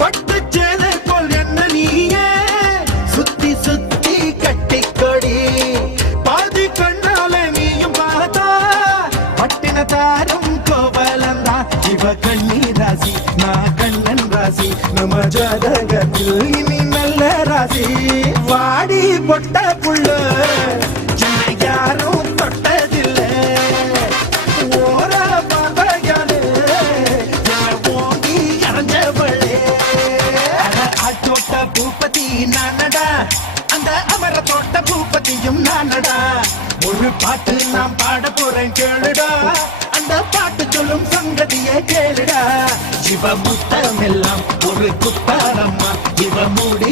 பட்டு சேலை போல் என்ன நீயே சுத்தி சுத்தி கட்டிக்கொடி பாதி கண்ணால நீயும் பார்த்தா பட்டின தாரும் கோவலந்தா இவ கண்ணி ராசி நான் கண்ணன் ராசி நம்ம ஜாதகத்தில் இனி நல்ல ராசி வாடி பொட்ட புள்ள என்னை யாரும் தொட்டதில்லை ஓர பார்வையாலே என்னை ஓங்கி அரைஞ்சவளே ஆட்டோட்ட பூப்பதி நானடா அந்த அமர தோட்ட பூப்பதியும் நானடா ஒரு பாட்டு நான் பாட போறேன் கேளுடா அந்த பாட்டு சொல்லும் சங்கதியை கேளுடா இவ முத்தம் எல்லாம் ஒரு குத்தாரம்மா இவ மூடி